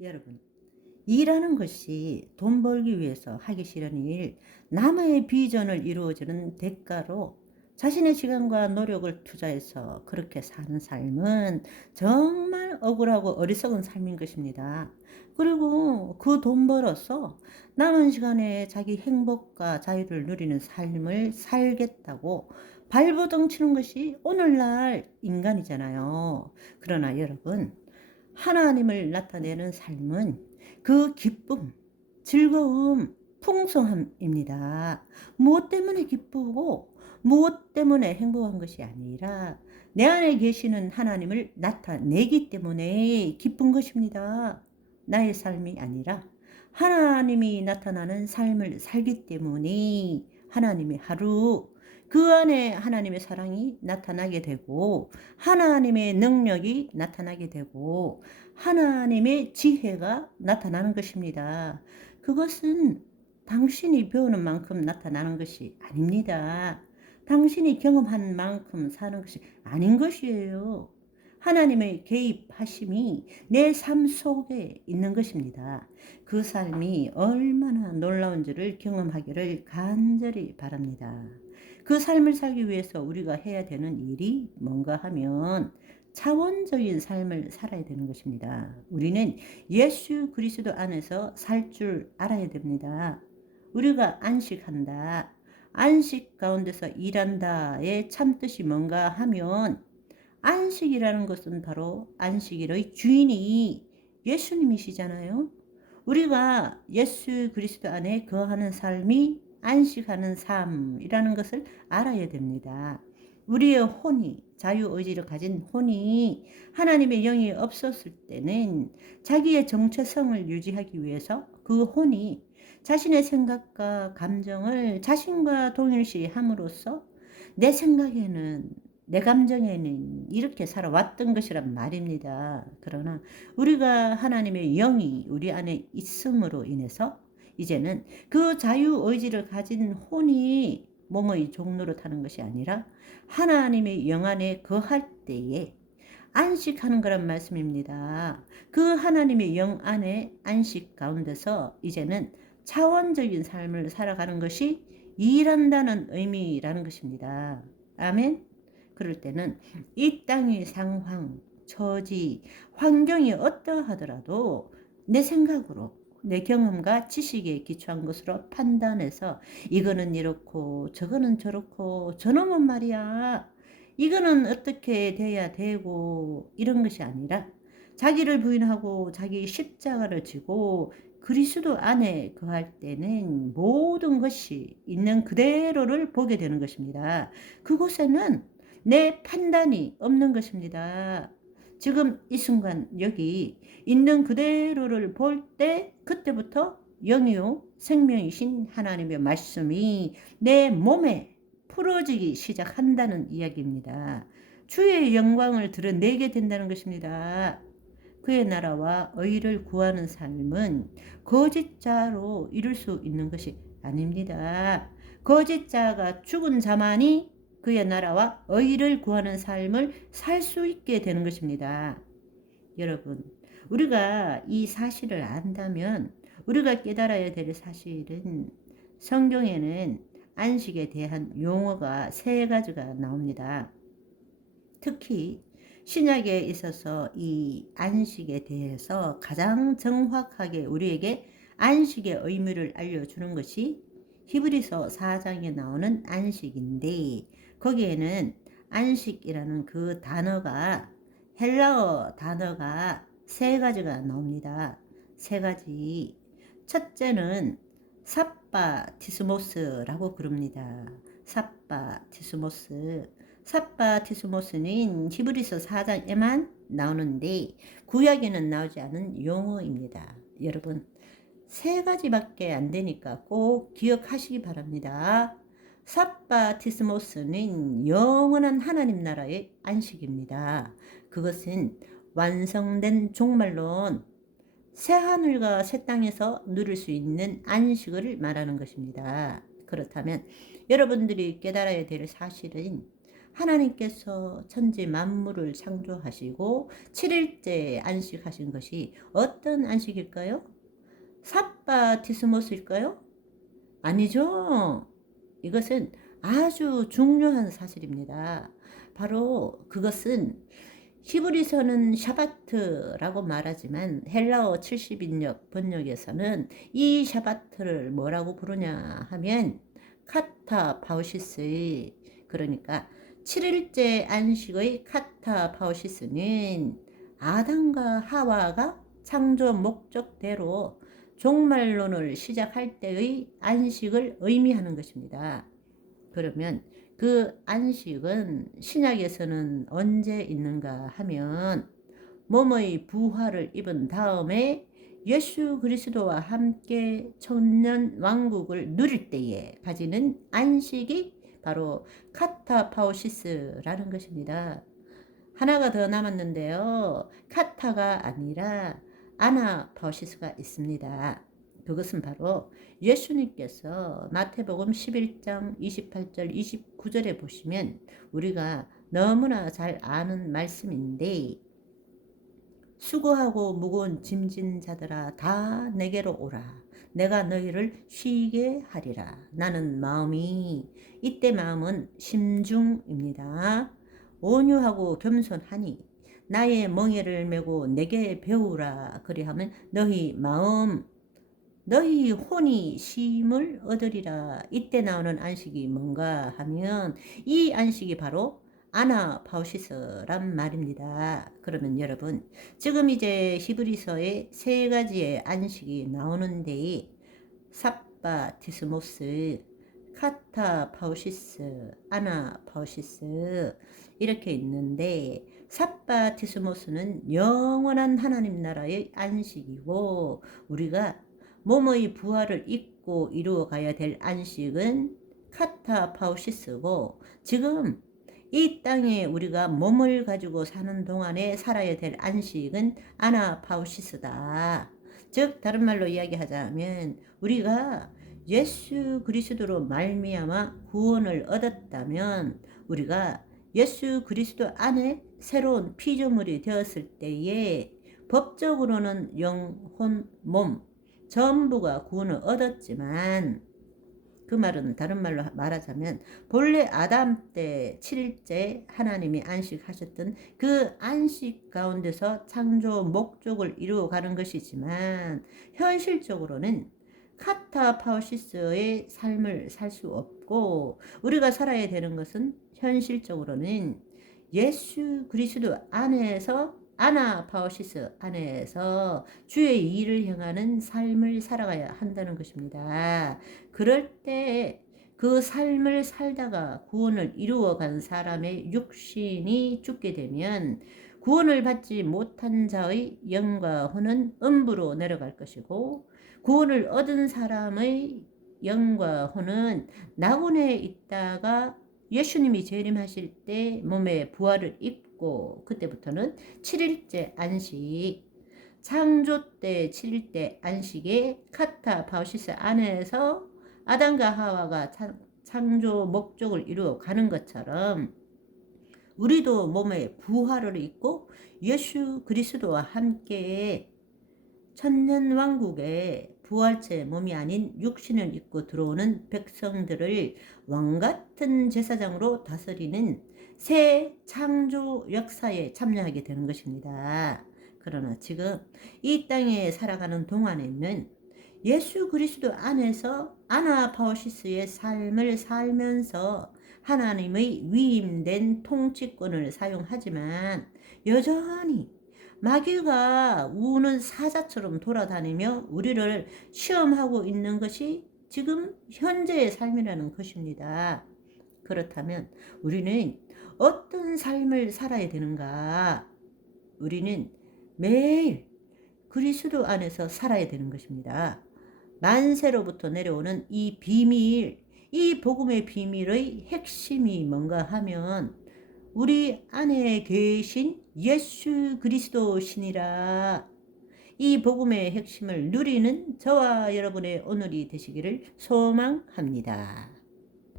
여러분, 일하는 것이 돈 벌기 위해서 하기 싫은 일, 남의 비전을 이루어주는 대가로 자신의 시간과 노력을 투자해서 그렇게 사는 삶은 정말 억울하고 어리석은 삶인 것입니다. 그리고 그 돈 벌어서 남은 시간에 자기 행복과 자유를 누리는 삶을 살겠다고 발버둥 치는 것이 오늘날 인간이잖아요. 그러나 여러분, 하나님을 나타내는 삶은 그 기쁨, 즐거움, 풍성함입니다. 무엇 때문에 기쁘고 무엇 때문에 행복한 것이 아니라 내 안에 계시는 하나님을 나타내기 때문에 기쁜 것입니다. 나의 삶이 아니라 하나님이 나타나는 삶을 살기 때문에 하나님의 하루, 그 안에 하나님의 사랑이 나타나게 되고 하나님의 능력이 나타나게 되고 하나님의 지혜가 나타나는 것입니다. 그것은 당신이 배우는 만큼 나타나는 것이 아닙니다. 당신이 경험한 만큼 사는 것이 아닌 것이에요. 하나님의 개입하심이 내 삶 속에 있는 것입니다. 그 삶이 얼마나 놀라운지를 경험하기를 간절히 바랍니다. 그 삶을 살기 위해서 우리가 해야 되는 일이 뭔가 하면 차원적인 삶을 살아야 되는 것입니다. 우리는 예수 그리스도 안에서 살 줄 알아야 됩니다. 우리가 안식한다, 안식 가운데서 일한다의 참뜻이 뭔가 하면 안식이라는 것은 바로 안식일의 주인이 예수님이시잖아요. 우리가 예수 그리스도 안에 거하는 삶이 안식하는 삶이라는 것을 알아야 됩니다. 우리의 혼이, 자유의지를 가진 혼이 하나님의 영이 없었을 때는 자기의 정체성을 유지하기 위해서 그 혼이 자신의 생각과 감정을 자신과 동일시 함으로써 내 생각에는, 내 감정에는 이렇게 살아왔던 것이란 말입니다. 그러나 우리가 하나님의 영이 우리 안에 있음으로 인해서 이제는 그 자유의지를 가진 혼이 몸의 종로로 타는 것이 아니라 하나님의 영 안에 거할 때에 안식하는 거란 말씀입니다. 그 하나님의 영 안에 안식 가운데서 이제는 차원적인 삶을 살아가는 것이 일한다는 의미라는 것입니다. 아멘. 그럴 때는 이 땅의 상황, 처지, 환경이 어떠하더라도 내 생각으로 내 경험과 지식에 기초한 것으로 판단해서 이거는 이렇고 저거는 저렇고 저놈은 말이야 이거는 어떻게 돼야 되고 이런 것이 아니라 자기를 부인하고 자기 십자가를 지고 그리스도 안에 거할 때는 모든 것이 있는 그대로를 보게 되는 것입니다. 그곳에는 내 판단이 없는 것입니다. 지금 이 순간 여기 있는 그대로를 볼 때 그때부터 영이요 생명이신 하나님의 말씀이 내 몸에 풀어지기 시작한다는 이야기입니다. 주의 영광을 드러내게 된다는 것입니다. 그의 나라와 의를 구하는 삶은 거짓자로 이룰 수 있는 것이 아닙니다. 거짓자가 죽은 자만이 그의 나라와 의를 구하는 삶을 살 수 있게 되는 것입니다. 여러분, 우리가 이 사실을 안다면 우리가 깨달아야 될 사실은 성경에는 안식에 대한 용어가 세 가지가 나옵니다. 특히 신약에 있어서 이 안식에 대해서 가장 정확하게 우리에게 안식의 의미를 알려주는 것이 히브리서 4장에 나오는 안식인데 거기에는 안식이라는 그 단어가 헬라어 단어가 세 가지가 나옵니다. 세 가지. 첫째는 삽바티스모스라고 부릅니다. 삽바티스모스. 삽바티스모스는 히브리서 4장에만 나오는데 구약에는 나오지 않은 용어입니다. 여러분, 세 가지밖에 안 되니까 꼭 기억하시기 바랍니다. 삽바티스모스는 영원한 하나님 나라의 안식입니다. 그것은 완성된 종말론 새하늘과 새 땅에서 누릴 수 있는 안식을 말하는 것입니다. 그렇다면 여러분들이 깨달아야 될 사실은 하나님께서 천지 만물을 창조하시고 7일째 안식하신 것이 어떤 안식일까요? 삽바티스모스일까요? 아니죠. 이것은 아주 중요한 사실입니다. 바로 그것은 히브리서는 샤바트라고 말하지만 헬라어 70인역 번역에서는 이 샤바트를 뭐라고 부르냐 하면 카타바우시스, 그러니까 7일째 안식의 카타바우시스는 아담과 하와가 창조 목적대로 종말론을 시작할 때의 안식을 의미하는 것입니다. 그러면 그 안식은 신약에서는 언제 있는가 하면 몸의 부활을 입은 다음에 예수 그리스도와 함께 천년 왕국을 누릴 때에 가지는 안식이 바로 카타파오시스라는 것입니다. 하나가 더 남았는데요. 카타가 아니라 아나파오시스가 있습니다. 그것은 바로 예수님께서 마태복음 11장 28절 29절에 보시면 우리가 너무나 잘 아는 말씀인데, 수고하고 무거운 짐진 자들아 다 내게로 오라. 내가 너희를 쉬게 하리라. 나는 마음이, 이때 마음은 심중입니다. 온유하고 겸손하니 나의 멍에를 메고 내게 배우라. 그리하면 너희 마음, 너희 혼이 쉼을 얻으리라. 이때 나오는 안식이 뭔가 하면 이 안식이 바로 아나파우시스란 말입니다. 그러면 여러분, 지금 이제 히브리서에 세 가지의 안식이 나오는데 삽바티스모스, 카타파우시스, 아나파우시스 이렇게 있는데, 삽바티스모스는 영원한 하나님 나라의 안식이고, 우리가 몸의 부활을 입고 이루어가야 될 안식은 카타파우시스고, 지금 이 땅에 우리가 몸을 가지고 사는 동안에 살아야 될 안식은 아나파우시스다. 즉 다른 말로 이야기하자면 우리가 예수 그리스도로 말미암아 구원을 얻었다면, 우리가 예수 그리스도 안에 새로운 피조물이 되었을 때에 법적으로는 영혼, 몸 전부가 구원을 얻었지만, 그 말은 다른 말로 말하자면 본래 아담 때 7일째 하나님이 안식하셨던 그 안식 가운데서 창조 목적을 이루어가는 것이지만, 현실적으로는 카타파우시스의 삶을 살 수 없고, 우리가 살아야 되는 것은 현실적으로는 예수 그리스도 안에서, 아나파우시스 안에서 주의 일을 향하는 삶을 살아가야 한다는 것입니다. 그럴 때 그 삶을 살다가 구원을 이루어간 사람의 육신이 죽게 되면 구원을 받지 못한 자의 영과 혼은 음부로 내려갈 것이고, 구원을 얻은 사람의 영과 혼은 낙원에 있다가 예수님이 재림하실 때 몸에 부활을 입고, 그때부터는 7일째 안식, 창조 때 7일째 안식의 카타바우시스 안에서 아담과 하와가 창조 목적을 이루어 가는 것처럼 우리도 몸에 부활을 입고 예수 그리스도와 함께 천년왕국에 부활체 몸이 아닌 육신을 입고 들어오는 백성들을 왕같은 제사장으로 다스리는 새 창조 역사에 참여하게 되는 것입니다. 그러나 지금 이 땅에 살아가는 동안에는 예수 그리스도 안에서 아나파우시스의 삶을 살면서 하나님의 위임된 통치권을 사용하지만 여전히 마귀가 우는 사자처럼 돌아다니며 우리를 시험하고 있는 것이 지금 현재의 삶이라는 것입니다. 그렇다면 우리는 어떤 삶을 살아야 되는가? 우리는 매일 그리스도 안에서 살아야 되는 것입니다. 만세로부터 내려오는 이 비밀, 이 복음의 비밀의 핵심이 뭔가 하면 우리 안에 계신 예수 그리스도시니라. 이 복음의 핵심을 누리는 저와 여러분의 오늘이 되시기를 소망합니다.